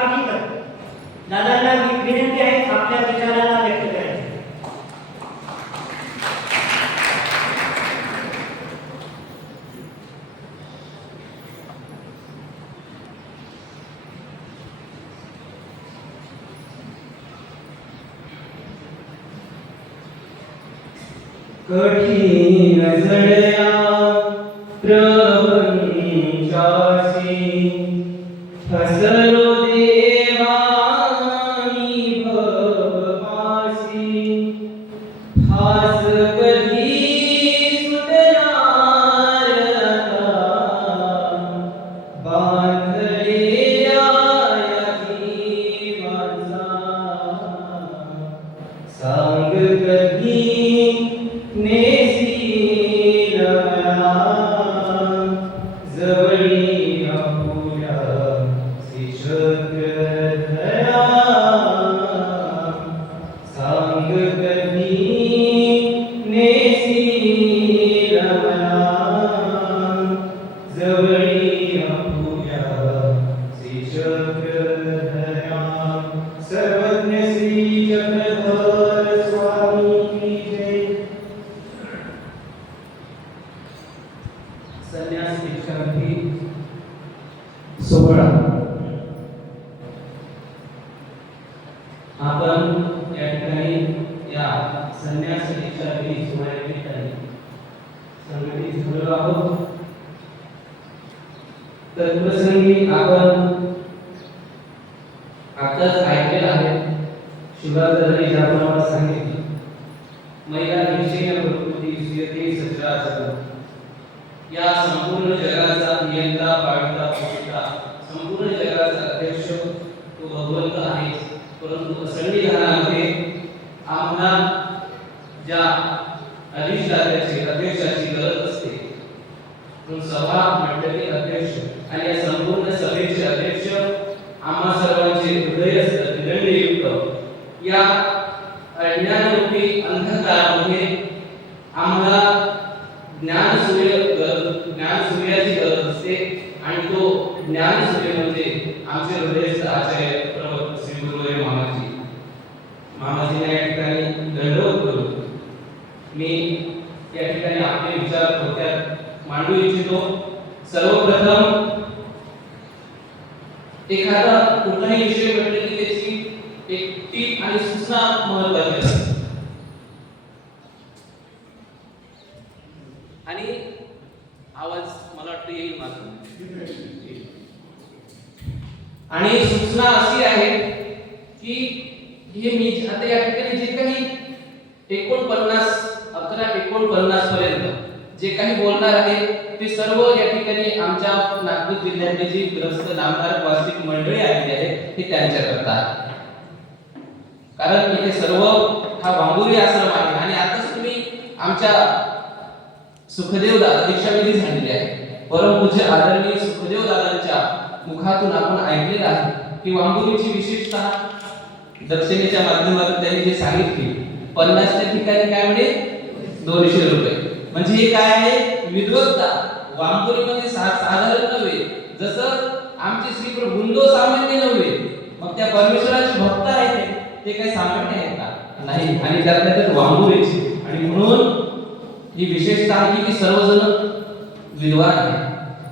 बाकी करतो. दादांना विनंती आहे आपल्या विचाराला व्यक्त करायची. कठीण जळया प्रपंचासी फसलो देवानी भवपासी फास कधी सुटणार आता बांधलेल्या या जीवाचा सांग कधी नेसील मला जवळी आपुल्या श्रीचक्रधरा सांग कधी नेसील मला जवळी आपुल्या श्रीचक्रधरा सर्वज्ञ श्री चक्रधर स्वामी की जय. संन्यास दीक्षांती सोहळा आपण या ठिकाणी या संन्यास दीक्षांती सोहळ्यानिमित्ताने संघटित झालो आहोत. तर प्रसंगी आपण आताच ऐकलेलं आहे शिवाजी ज्याप्रमाणे सांगितलं महिला निश्चय प्रकृती सुयते सचराचर या संपूर्ण जगाचा नियंता पाळता पोषिता संपूर्ण जगाचा अध्यक्ष तो भगवंत आहे. परंतु संविधानामध्ये आम्हाला ज्या अध्यक्षाची गरज असते म्हणून सभा मंडळी अध्यक्ष आणि या संपूर्ण सभेचे अध्यक्ष आम्हा सर्वांचे हृदय असतं हिरण्ययुक्त या अज्ञानरूपी अंधकारामध्ये आम्हाला ज्ञानसूर्याची गरज असते आणि तो ज्ञानसूर्य म्हणजे आमचे हृदयाचे आचार्य प्रभू श्री गुरुदेव मामाजींना या ठिकाणी दंडवत करू. मी या ठिकाणी आपले विचार थोडक्यात मांडू इच्छितो. सर्वप्रथम एखादा कुठलाही विषय म्हटले की त्याची एक टीप आणि सूचना महत्त्वाची असते आणि आवाज मला वाटतं येईल माझा. आणि सूचना अशी आहे की हे मी आता या ठिकाणी जे काही 11:49 पर्यंत जे काही बोलणार आहे ते सर्व या ठिकाणी आमच्या नागपूर जिल्ह्यातले जी ग्रस्त नामधारक वार्षिक मंडळी आलेली आहे हे त्यांच्याकरता आहे. कारण इथे सर्व हा वांगुरी आश्रम आहे आणि आताच तुम्ही आमच्या सुखदेव दादा दीक्षाविधी झालेली आहे. परमपूज्य आदरणीय सुखदेव दादांच्या मुखातून आपण ऐकलेलं आहे की वांगुरीची विशेषतः दक्षिणेच्या माध्यमातून त्यांनी जे सांगितले 50च्या ठिकाणी काय म्हणे 200 रुपये म्हणजे हे काय आहे विद्वत्ता. वांगुरी म्हणजे साधारण नव्हे जसं आमचे श्री प्रभुंदो सामान्य नव्हे मग त्या परमेश्वराचे भक्त आहेत ते काही सामान्य आहेत का नाही. आणि त्यात वांगुरीची आणि म्हणून ही विशेषता आहे की सर्वजण विद्वान आहेत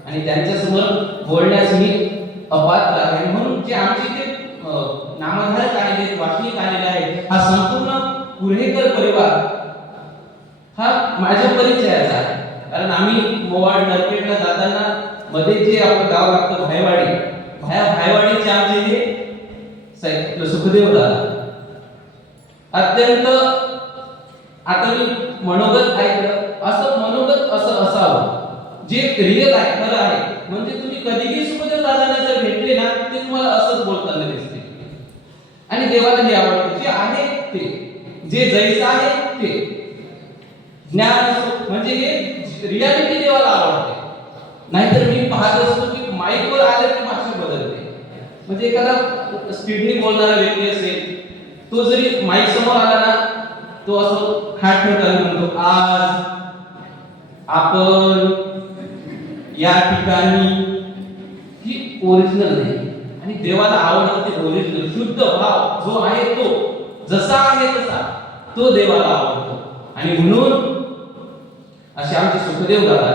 आणि त्यांच्या समोर बोलण्यास ही अपात्र आहे. म्हणून जे आमचे ते नामधारक आलेले वाचनिक आलेले आहेत हा संपूर्ण कुऱ्हेकर परिवार हा माझ्या परिचयाचा आहे. कारण आम्ही मोवाड नरपेटला जाताना मध्ये जे आपलं गाव लागतं भायवाडीचे आमचे हे सुखदेव दादा अत्यंत आता मी मनोगत ऐकलं असं मनोगत असं असावं जे रिअल आहे खरं आहे. म्हणजे तुम्ही कधीही सुखदेव दादांना जर भेटले ना ते तुम्हाला असंच बोलताना दिसते आणि देवाला हे आवडते जे आहे ते जे जैसा आहे ते ज्ञान म्हणजे हे रियालिटी देवाला आवडते. नाहीतर मी पाहत असतो की माईकवर आले की भाषा बदलते. म्हणजे एखादा स्पीडने बोलणारा व्यक्ती असेल तो जरी माईक समोर आला ना तो असं खाट ठेवताना म्हणतो आज आपण या ठिकाणी ही ओरिजिनल नाही आणि देवाला आवडतं ते ओरिजिनल शुद्ध भाव जो आहे तो, जसा आहे तसा तो देवाला आवडतो. आणि म्हणून असे आमचे सुखदेव दादा,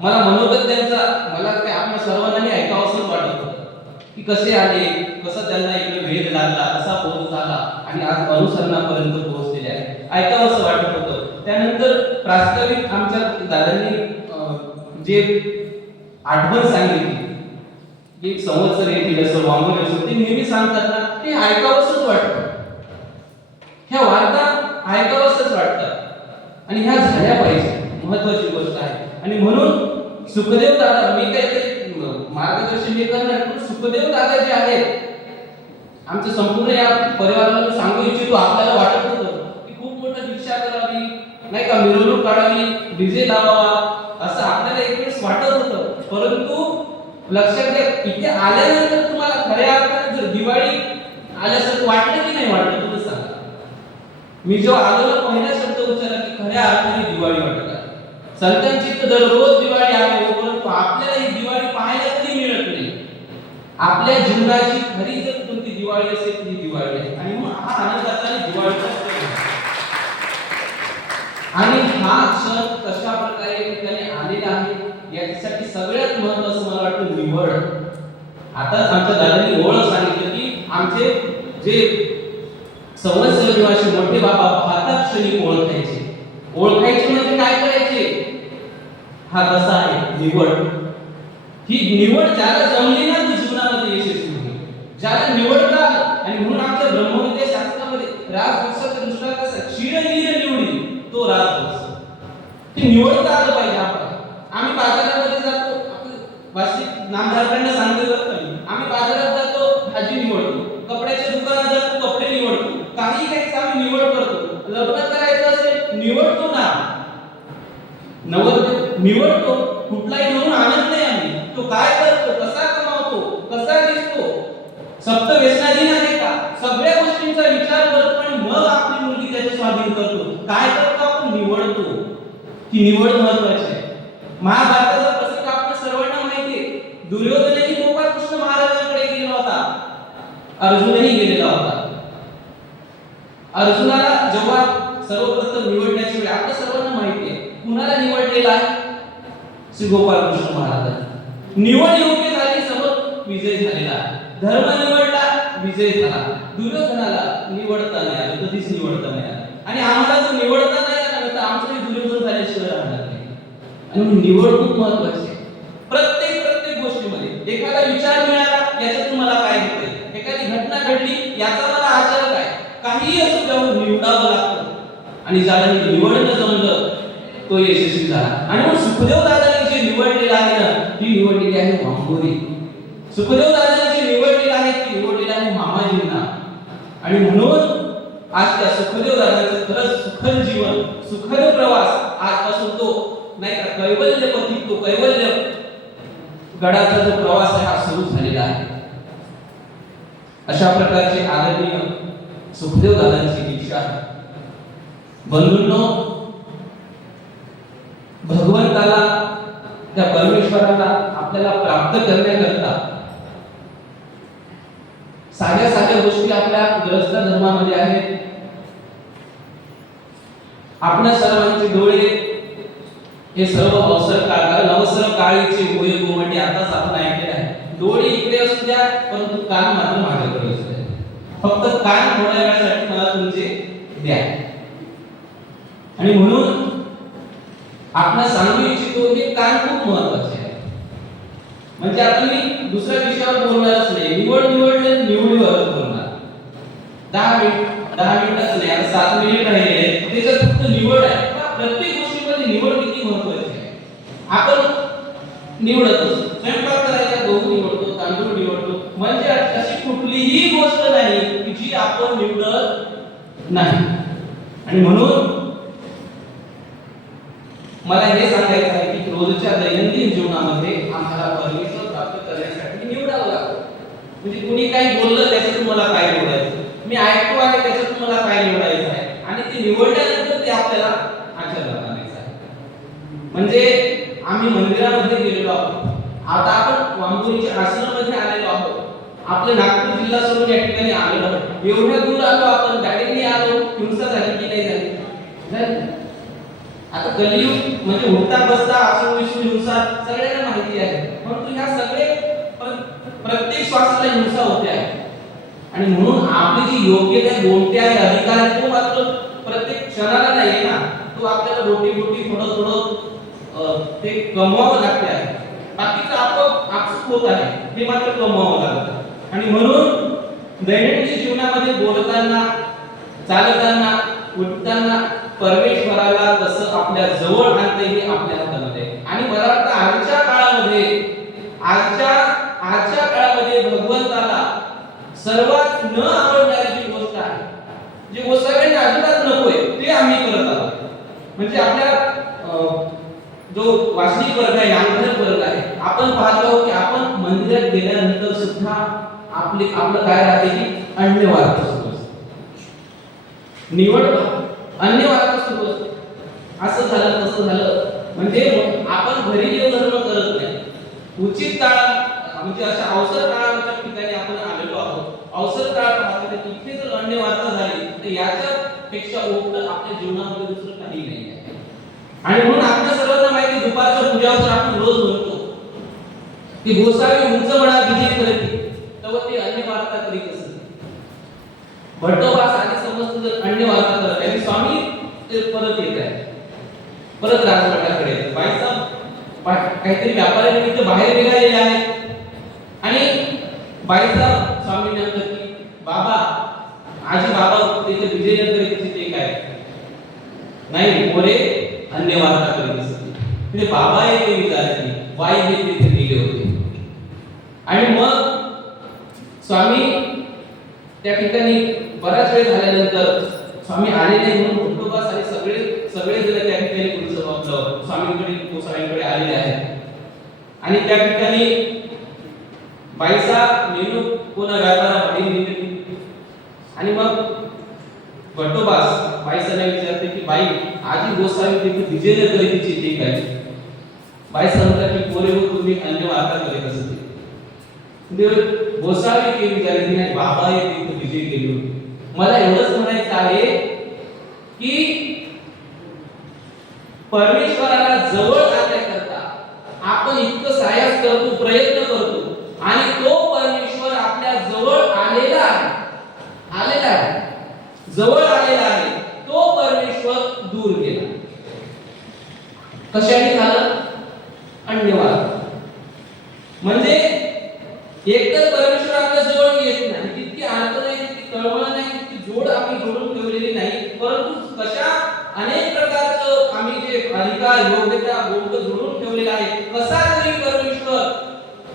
मला मनोगत त्यांचा मला काय आपल्या सर्वांनाही ऐकावंसं वाटत होतं की कसे आले, कसं त्यांना इकडे वेध लागला, कसा पोहोच झाला आणि आज अनुसरणापर्यंत पोहोचलेले आहे, ऐकावंसं वाटत होतं. त्यानंतर प्रास्ताविक आमच्या दादांनी जे आठवण सांगितली की संवत्सर येतील असं वांगोल असं ते नेहमी सांगतात ना, ते ऐकावंसंच वाटतं. ह्या वार्ता ऐकावंसंच वाटतं आणि ह्या झाल्या पाहिजे, महत्वाची गोष्ट आहे. आणि म्हणून सुखदेव दादा, मी काहीतरी मार्गदर्शन हे करणार, पण सुखदेव दादा जे आहेत आमच्या संपूर्ण या परिवाराला सांगू इच्छितो, आपल्याला वाटत होतं की खूप मोठं दीक्षा करावी, नाही का, मिरवणूक काढावी, डीजे लावावा, असं आपल्याला एक वेळेस वाटत होतं. परंतु लक्षात घ्या, इथे आल्यानंतर तुम्हाला खऱ्या अर्थाने जर दिवाळी आल्यासारखं वाटलं की नाही वाटलं, तुम्ही सांगा. मी जेव्हा आलो ना, पहिला शब्द उच्चारला की खऱ्या अर्थाने दिवाळी वाटत आहे. संतांची तर दररोज दिवाळी आहे, परंतु आपल्याला ही दिवाळी पाहायला कधी मिळत नाही. आपल्या जीवनाची खरी जर कोणती दिवाळी असेल ती दिवाळी आहे. आणि मग हा आनंदाचा आणि दिवाळीचा सण आहे. आणि हा क्षण कशा प्रकारे ठिकाणी आलेला आहे याच्यासाठी सगळ्यात महत्त्वाचं मला वाटतं निवड. आता आमच्या दादांनी ओळख सांगितलं की आमचे जे संवत्सर निवासी मोठे बाबा पाहता क्षणी ओळखायचे. ओळखायचे म्हणजे काय करायचे, हा कसा आहे, निवड. ही निवड ज्याला जमली ना ती जीवनामध्ये यशस्वी होईल, ज्याला निवडला. आणि म्हणून आमच्या ब्रह्मविद्या शास्त्रामध्ये राजवंशाचा दुसरा कसा क्षीरनीर निवडी, तो राजवंश. ती निवडता आलं पाहिजे आपल्याला. आम्ही बाजारामध्ये जातो, वास्तविक नामधारकांना सांगतो बरं, आम्ही बाजारात जातो, भाजी निवडतो, कपड्याच्या दुकानात जातो, कपडे निवडतो, काही घ्यायचं आम्ही निवड करतो, लग्न करायचं असेल निवडतो ना, नवरदेव निवडतो. कुठलाही घेऊन आणत नाही आम्ही, तो काय करतो, कसा कमावतो, कसा दिसतो, सप्त व्यसनाधीन आहे का, सगळ्या गोष्टींचा विचार करतो आणि मग आपली मुलगी त्याचे स्वाधीन करतो. काय करतो आपण, निवडतो. ही निवड महत्वाची आहे. महाभारताचा प्रसंग आपल्या सर्वांना माहिती आहे. दुर्योधनही गोपाळ कृष्ण महाराजांकडे गेला होता, अर्जुनही गेलेला होता. अर्जुनाला जेव्हा सर्वप्रथम निवडण्याची वेळ आपल्या सर्वांना माहिती आहे, कुणाला निवडलेला आहे, श्री गोपाळ कृष्ण महाराज. निवड योग्य झाली, समोर विजय झालेला. धर्म निवडला, विजय झाला. दुर्योधनाला निवडता नाही आलं, कधीच निवडता नाही आलं. आणि आम्हाला जर निवडता नाही आलं तर आमचं दुर्योधन झाल्याशिवाय राहणार नाही. आणि निवड खूप महत्वाची आहे. प्रत्येक गोष्टीमध्ये एखादा विचार मिळाला, याच्यातून मला काय होते, एखादी घटना घडली, याचा मला आचार काय, काहीही असो त्यावर निवडावं लागतं. आणि ज्याला निवडणं जमलं तो यशस्वी झाला. आणि मग सुखदेव दादांनी जे निवडलेलं आहे ना, ती निवडलेली आहे वांगोरी. सुखदेव दादांनी जे निवडलेलं आहे ती निवडलेलं आहे मामाजींना. आणि म्हणून आज त्या सुखदेव दादांचं खरंच सुखद जीवन, सुखद प्रवास आजपासून तो नाही का कैवल्य पथी, तो कैवल्य गडाचा जो प्रवास आहे हा सुरू झालेला आहे. अशा प्रकारचे आदरणीय सुखदेव दादांची दीक्षा आहे. बंधूंनो, भगवंताला, त्या परमेश्वराला आपल्याला प्राप्त करण्याकरता साध्या गोष्टी आपल्या ग्रस्त धर्मामध्ये आहेत. आपल्या सर्वांचे डोळे हे सर्व अवसर काळ, कारण अवसर काळीचे होय गोमटी, आताच आपण ऐकले आहे. डोळे इकडे असू द्या, परंतु कान मात्र माझ्याकडे असू द्या. फक्त कान थोड्या वेळासाठी मला तुमचे द्या. आणि म्हणून आपण सांगू इच्छितो हे कान खूप महत्वाचे आहे. म्हणजे आता मी दुसऱ्या विषयावर बोलणारच नाही, निवडले निवडीवर बोलणार. 10 मिनिटच नाही, आता 7 मिनिट राहिले, त्याच्यात फक्त निवड आहे. प्रत्येक गोष्टीमध्ये निवड किती महत्वाची आहे. आपण निवडतो, स्वयंपाक करायचा गहू निवडतो, तांदूळ निवडतो, म्हणजे अशी कुठलीही गोष्ट नाही की जी आपण निवडत नाही. आणि म्हणून मला हे सांगायचं आहे की रोजच्या दैनंदिन जीवनामध्ये आम्हाला परमेश्वर प्राप्त करण्यासाठी निवडावं लागतं. म्हणजे कुणी काही बोललं त्याच्यातून मला काय निवडायचं, मी ऐकतो आहे त्याच्यातून मला काय निवडायचं आहे, आणि ते निवडल्यानंतर ते आपल्याला आचरणात आणायचं आहे. म्हणजे आम्ही मंदिरामध्ये गेलेलो आहोत, आता आपण वांगोरीच्या आश्रमामध्ये आलेलो आहोत. आपलं नागपूर जिल्हा सोडून या ठिकाणी आलेलो आहोत. एवढ्या दूर आलो आपण, गाडीने आलो, हिंसा झाली की नाही झाली? झाली. आता कलियुग म्हणजे उठता बसता असो विष्णू हिंसा सगळ्यांना माहिती आहे. परंतु ह्या सगळे प्रत्येक श्वासाला हिंसा होते आहे. आणि म्हणून आपली जी योग्यता कोणते आहे, अधिकार आहे, तो मात्र प्रत्येक क्षणाला नाही आहे ना. तो आपल्याला रोटी थोडं थोडं ते कमवावं लागते आहे. बाकीचं आपसूक होत आहे, हे मात्र कमवावं लागतं. आणि म्हणून दैनंदिन जीवनामध्ये बोलताना, चालताना, उठताना परमेश्वराला कसं आपल्या जवळ आणता येईल आपल्या हातामध्ये. आणि मला वाटतं आजच्या काळामध्ये भगवंताला सर्वात न आवडणारी जी गोष्ट आहे, जे सगळ्यांना अजिबात नकोय, ते आम्ही करत आहोत. म्हणजे आपल्या जो वाचनिक वर्ग आहे, नामधारक वर्ग आहे, आपण पाहतो की आपण मंदिरात गेल्यानंतर सुद्धा आपलं काय राहते की अन्य वार्ता सुरू असते. निवड अन्य वार्ता सुरू असते. असं झालं तसं झालं, म्हणजे आपण घरी येऊन धर्म करत नाही. उचित काळ म्हणजे अशा अवसर काळाच्या ठिकाणी आपण आलेलो आहोत. अवसर काळ पाहतो की इथे जर अन्य वार्ता झाली तर याच्यापेक्षा उलट आपल्या जीवनामध्ये दुसरं काही नाही आहे. आणि म्हणून आपल्या सर्वांना माहिती, दुपारच्या पूजावर आपण रोज म्हणतो की गोसावी उंच म्हणा विजय करते, तेव्हा ते अन्य वार्ता करीत असते. भट्टोबास आधी समजतं जर अन्य वार्ता करत आहे, स्वामी ते परत येत आहे, परत राजमठाकडे. बाईसाहेब काहीतरी व्यापारानिमित्त बाहेर निघालेले आहेत आणि बाईसाहेब स्वामी म्हणतात की बाबा, आजी बाबा तिथे विजय करीत ते काय नाही, मोरे अन्य वार्ता करीत असते. म्हणजे बाबा येथे विचारली, बाई हे तिथे गेले होते. आणि मग स्वामी त्या ठिकाणी बराच वेळ झाल्यानंतर स्वामी आले नाही म्हणून भट्टोबास आणि सगळे जण त्या ठिकाणी आपलं स्वामींकडे गोसावींकडे आलेले आहेत. आणि त्या ठिकाणी बाईसा मेनू कोणा व्यापारा बाहेर निघाली. आणि मग भट्टोबास बाईसाला विचारते की बाई, आजी गोसावी तिथे विजय करीतीची ते काय? बाईसा म्हणतात की पोरे हो, तुम्ही अन्य वार्ता करीत असते. गोसावी के विचारली नाही, बाबा हे तिथे विजय केली होती. मला एवढंच म्हणायचं आहे की परमेश्वराला जवळ आणण्याकरता आपण इतकं सायस करतो, प्रयत्न करतो, आणि तो परमेश्वर आपल्या जवळ आलेला आहे, जवळ आलेला आहे. तो परमेश्वर दूर गेला. कशाने झालं? अन्यवाद. म्हणजे एकतर परमेश्वर आपल्या जवळ येत नाही, तितकी अर्थ नाही, तितकी कळवळ नाही, तितकी जोड आम्ही जोडून ठेवलेली नाही. परंतु कशा अनेक प्रकारचं आम्ही जे अधिकार, योग्यता, गोष्ट जोडून ठेवलेला आहे. कसा तरी परमेश्वर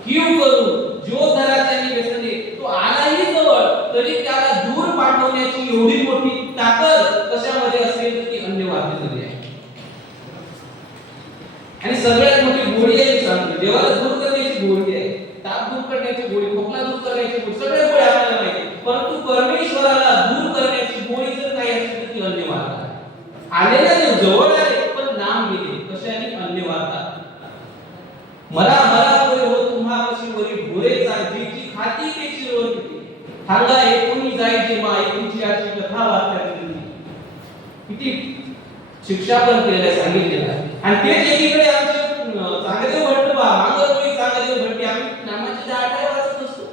कीव करून ज्योतधराच्या व्यसने तो आलाही जवळ, तरी त्याला दूर पाठवण्याची एवढी मोठी ताकद कशामध्ये असेल तर ती अन्यवादामध्ये आहे. आणि सगळ्यात मोठी गोडी आहे, सांगतो देवाला दूर करण्याची गोडी आहे. ताप दूर करण्याची गोडी, खोकला दूर करण्याची गोडी, सगळ्या गोडी आपल्याला माहिती. परंतु परमेश्वराला दूर करण्याची गोडी जर काही असेल तर ती अन्यवाद आहे. आलेला देव जवळ आले पण नाम गेले. कशाने? अन्यवाद. मला पुढे हो तुम्हापाशी वरी ढोरेचा जीची खाती त्याची रोज किती थांगा एकूणी जायची मा एकूणची अशी कथा वाचण्याची किती शिक्षा पण केलेल्या सांगितलेल्या. आणि तेच एकीकडे आमचे चांगदेव भट्ट मांगरवळी चांगदेव भट्टी, आम्ही नामाचे 10 अध्याय वाचत असतो,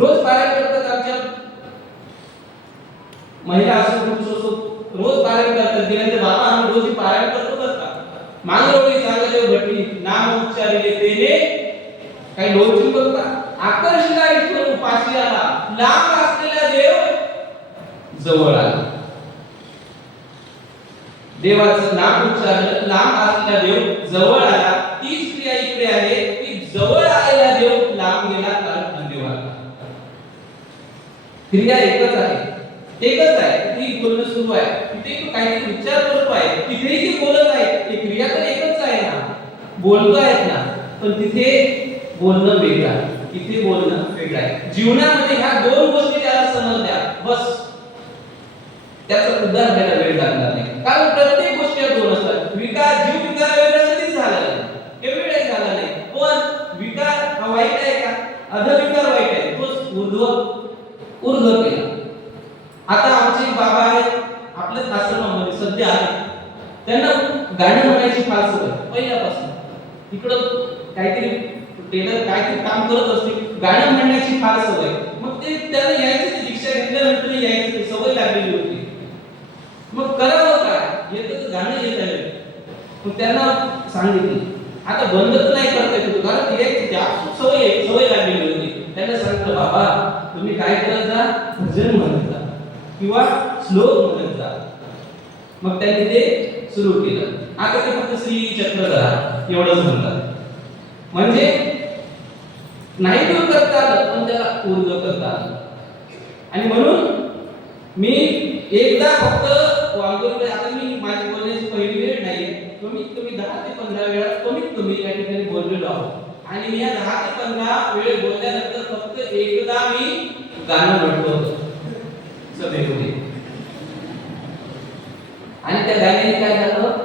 रोज पारायण करतात. आमच्या महिला असो पुरुष असो रोज पारायण करतात. गेल्यानंतर बाबा आम्ही रोज पारायण करतो बरं का. मांगरवळी चांगदेव भट्टी नाम उच्चारिले तेने काही लोचून बघता आकर्षला ईश्वर उपाशी आला, लांब असलेला देव जवळ आला. देवाचं नाम उच्चारलं, लांब असलेला देव जवळ आला. तीच क्रिया इकडे आहे की जवळ आलेला देव लांब गेला, कारण अन्यवाद. क्रिया एकच आहे. ती बोलणं सुरू आहे, तिथे तो काहीतरी विचार करतो आहे, तिथेही ती बोलत आहे. ती क्रिया तर एकच आहे ना, बोलतो आहेत ना, पण तिथे बोलणं वेगळं आहे, इथे बोलणं वेगळं आहे. जीवनामध्ये ह्या दोन गोष्टी त्याला समजल्या, बस त्याचं उद्धार व्हायला वेळ लागणार नाही. कारण प्रत्येक गोष्टी दोन असतात. विकार, जीव विकार वेगळा कधीच झाला नाही, एवढे झाला नाही. पण विकार हा वाईट आहे का? अधविकार वाईट आहे, तो पूर्वक उर्ध केला. आता आमचे बाबा आहेत आपल्याच आश्रमामध्ये सध्या आहेत, त्यांना गाणं म्हणायची फार सवय पहिल्यापासून. इकडं काहीतरी टेलर काहीतरी काम करत असतील, गाणं म्हणण्याची फार सवय. मग ते त्यांना यायचं, ते दीक्षा घेतल्यानंतर यायचं, ते सवय लागलेली होती. मग करावं काय, येतं तर गाणं येत आहे. मग त्यांना सांगितलं आता बंद तर नाही करता येत, कारण ते सवय लागलेली होती. त्यांना सांगितलं बाबा तुम्ही काय करत जा, भजन म्हणत जा किंवा श्लोक म्हणत जा. मग त्यांनी ते सुरू केलं. आता ते फक्त श्री चक्रधरा एवढंच म्हणतात. म्हणजे नाही दूर करता आलं पण त्याला ऊर्ध्व करता आलं. आणि म्हणून मी एकदा फक्त वांगोळी, आता मी माझी बोलण्याची पहिली वेळ नाही, कमीत कमी 10 ते 15 वेळा कमीत कमी या ठिकाणी बोललेलो आहोत. आणि मी या 10 ते 15 वेळ बोलल्यानंतर फक्त एकदा मी गाणं म्हटलं होतं सभेमध्ये. आणि त्या गाण्याने काय झालं,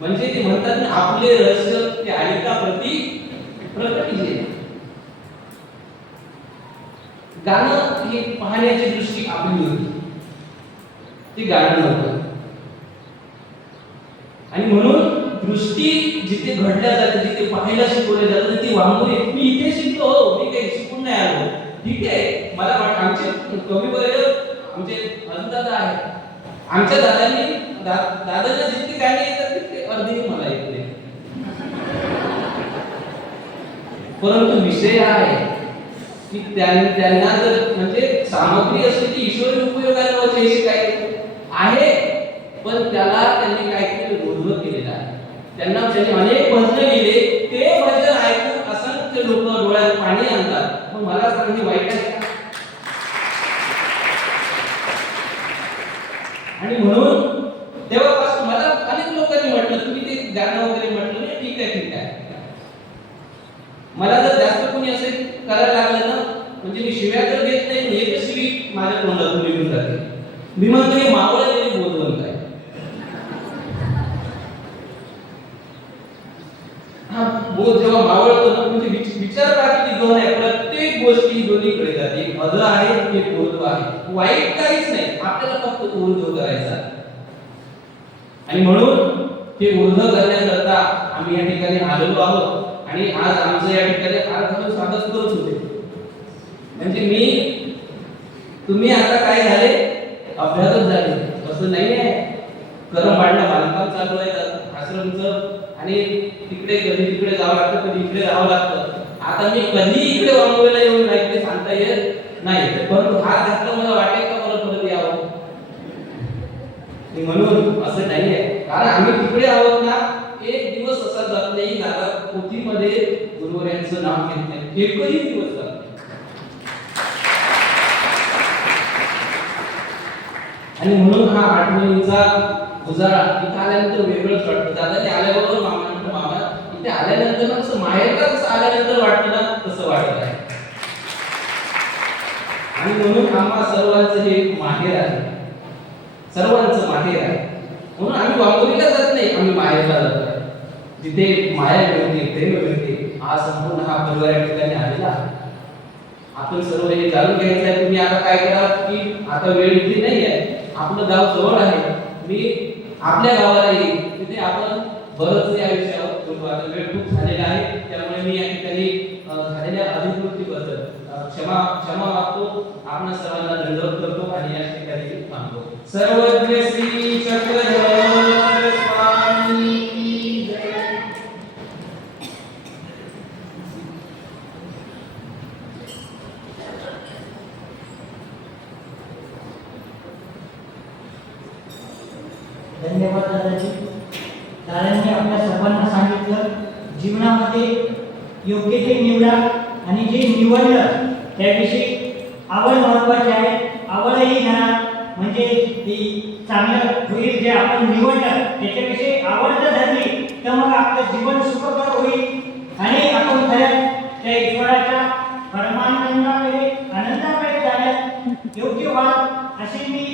म्हणजे ते म्हणतात ना आपले रहस्य ते ऐकाप्रती प्रकटिले. गाणं ही पाहण्याची दृष्टी आपली होती, ते गाणं नव्हतं. आणि म्हणून दृष्टी जिथे घडल्या जाते, जिथे पाहायला शिकवले जाते, ती वांगोळी. मी इथे शिकलो, मी काही शिकून नाही आलो, ठीक आहे. मला आमचे कविवर्य आमचे दादा आहे, आमच्या दादांना जितके गाणे येतात तितके अर्धे मला येत नाही. परंतु विषय आहे की त्यांना जर म्हणजे सामग्री असते ती ईश्वरी उपयोगाला वचेशी काय आहे, पण त्याला त्यांनी काय केलं, बोधव केलेलं आहे. त्यांनी अनेक भजन लिहिले, ते भजन ऐकून असंख्य लोक डोळ्यात पाणी आणतात. मग मला सांगणे वाईट आहे का? आणि म्हणून तेव्हापासून मला अनेक लोकांनी म्हटलं तुम्ही ते गाणं वगैरे म्हटलं नाही, ठीक आहे ठीक आहे. मला जर जास्त कोणी असेल करायला लागलं ना, म्हणजे मी शिव्या तर देत नाही, पण एकच शिवी माझ्या तोंडातून निघून जाते. मी म्हणतो हे मावळलेले बोधवंत आहे. हा बोध जेव्हा मावळतो ना, म्हणजे विचार करा की दोन आहे, प्रत्येक गोष्टी दोन्हीकडे जाते. एक अध आहे, एक ऊर्ध्व आहे. वाईट काहीच नाही, आपल्याला फक्त ऊर्ध्व करायचा. आणि म्हणून ते ऊर्ध्व करण्याकरता आम्ही या ठिकाणी आलेलो आहोत. आणि आज आमचं या ठिकाणी अर्धवट स्वागत करत होते. म्हणजे तुम्ही आता काय झाले, अभ्यागत झाले असं नाही आहे. करम वाढणं बांधकाम चालू आहे आश्रमचं, आणि तिकडे कधी तिकडे जावं लागतं, कधी इकडे जावं लागतं. आता मी कधी इकडे वांगोळीला येऊन नाही ते सांगता येत नाही, परंतु हात घातला मला वाटेल का परत परत यावं. म्हणून असं नाही आहे, कारण आम्ही तिकडे आहोत ना, एक दिवस असा जात नाही दादा पोथीमध्ये गुरुवर्यांचं नाव घेत नाही, एकही दिवस जात नाही. आणि म्हणून हा आठवणीचा उजाळा इथे आल्यानंतर वेगळंच वाटतं. दादा ते आल्याबरोबर मामा मामा इथे आल्यानंतर ना कसं माहेरला कसं आल्यानंतर वाटतं ना, तसं वाटत आहे. आणि म्हणून आम्हा सर्वांचं हे माहेर आहे, सर्वांचं माहेर आहे. म्हणून आम्ही वांगोळीला जात नाही, आम्ही माहेरला जातो. जिथे माया मिळते, प्रेम मिळते. आज संपूर्ण हा परिवार या ठिकाणी आलेला आहे. आपण सर्व हे जाणून घ्यायचं आहे. तुम्ही आता काय करा की आता वेळ इथे नाही आहे, आपलं गाव जवळ आहे, मी आपल्या गावाला येईल, तिथे आपण बरंच या विषयावर बोलू. आता वेळ खूप झालेला आहे, त्यामुळे मी या ठिकाणी झालेल्या अधिकृतीबद्दल क्षमा मागतो. आपण सर्वांना दंडवत करतो आणि या ठिकाणी थांबतो. सर्वज्ञ श्री चक्रधर स्वामी धन्यवाद दादाजी. दादांनी आपल्या सर्वांना सांगितलं जीवनामध्ये योग्य ते निवडा, आणि जे निवडलं त्याविषयी आवड महत्वाची आहे. आवडही घ्या, म्हणजे ती चांगलं होईल. जे आपण निवडलं त्याच्याविषयी आवड जर झाली तर मग आपलं जीवन सुखकर होईल आणि आपण खरंच त्या ईश्वराच्या परमानंदाकडे आनंदाकडे जाण्यात योग्य व्हाल अशी मी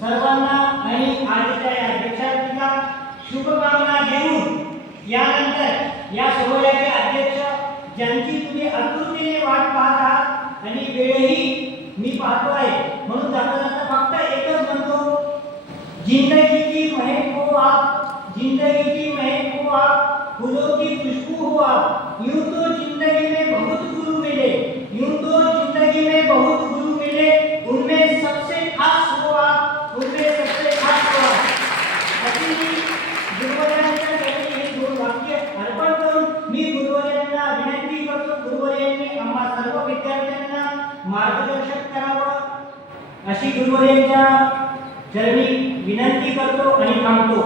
सर्वांना आणि आजच्या या अध्यक्षांना शुभकामना देऊन, यानंतर या सोहळ्याचे अध्यक्ष ज्यांची तुम्ही आतुरतेने वाट पाहत आहात आणि वेळही मी पाहतो आहे. म्हणून जाता जाता फक्त एकच म्हणतो, जिंदगी की महक हो आप, जिंदगी की महक हो आप, फूलों की खुशबू हो आप. यूं तो जिंदगी में बहुत गुरु मिले, यूं तो जिंदगी में बहुत गुरु मिले, उनमें सबसे खास हो आप, उनमें सबसे खास हो आप. अशी गुरुवर्यांच्या चरणी हे दोन वाक्य अर्पण करून मी गुरुवर्यांना विनंती करतो, गुरुवर्यांनी आम्हा सर्व विद्यार्थ्यांना मार्गदर्शन करावं अशी गुरुवर्यांच्या चरणी विनंती करतो आणि थांबतो.